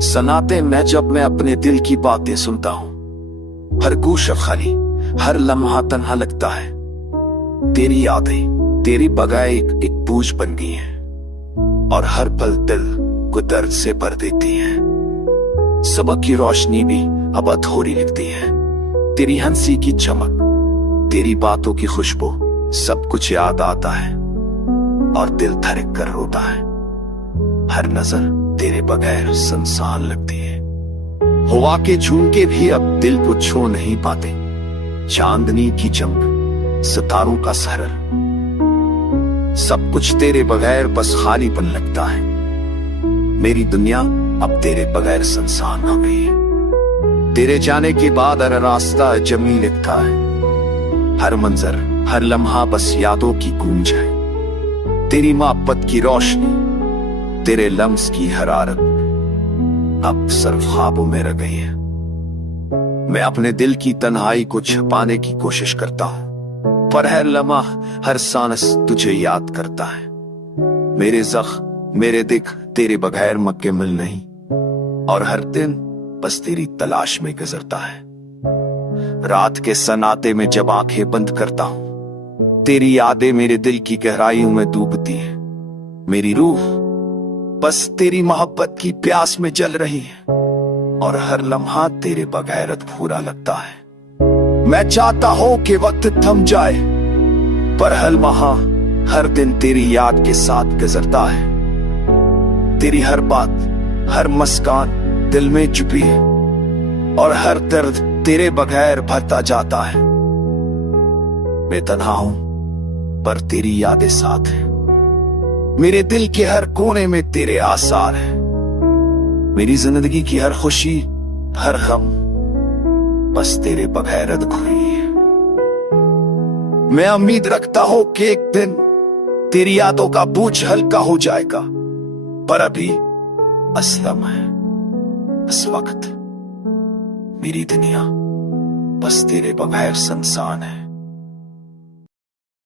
सनाते में जब मैं अपने दिल की बातें सुनता हूँ, हर गूश खाली, हर लम्हा तन्हा लगता है। तेरी यादें तेरी बगाए एक बोझ बन गई हैं और हर पल दिल को दर्द से भर देती हैं। सबक की रोशनी भी अब अधूरी लगती है। तेरी हंसी की चमक, तेरी बातों की खुशबू, सब कुछ याद आता है और दिल धड़क कर रोता है। हर नजर तेरे बगैर सुनसान लगती है। हवा के झोंके भी अब दिल को छू नहीं पाते। चांदनी की चमक, सितारों का सरर, सब कुछ तेरे बगैर बस खालीपन लगता है। मेरी दुनिया अब तेरे बगैर सुनसान हो गई है। तेरे जाने के बाद हर रास्ता जमी लिखता है। हर मंजर, हर लम्हा बस यादों की गूंज है। तेरी मोहब्बत की रोशनी, तेरे लम्स की हरारत अब सिर्फ ख्वाबों में रह गई है। मैं अपने दिल की तन्हाई को छुपाने की कोशिश करता हूँ, पर हर लम्हा, हर सांस तुझे याद करता है। मेरे जख्म, मेरे दिख तेरे बगैर मुकम्मल नहीं और हर दिन बस तेरी तलाश में गुजरता है। रात के सन्नाटे में जब आंखें बंद करता हूँ, तेरी यादें मेरे दिल की गहराइयों में डूबती हैं। मेरी रूह बस तेरी मोहब्बत की प्यास में जल रही है और हर लम्हा तेरे बगैर अधूरा लगता है। मैं चाहता हूं कि वक्त थम जाए, पर हर लम्हा, हर दिन तेरी याद के साथ गुजरता है। तेरी हर बात, हर मुस्कान दिल में छुपी है और हर दर्द तेरे बगैर भरता जाता है। मैं तन्हा हूं, पर तेरी यादें साथ हैं। मेरे दिल के हर कोने में तेरे आसार हैं। मेरी जिंदगी की हर खुशी, हर गम बस तेरे बगैर अधूरी है। मैं उम्मीद रखता हूं कि एक दिन तेरी यादों का बोझ हल्का हो जाएगा, पर अभी असलम है। इस वक्त मेरी दुनिया बस तेरे बगैर सुनसान है।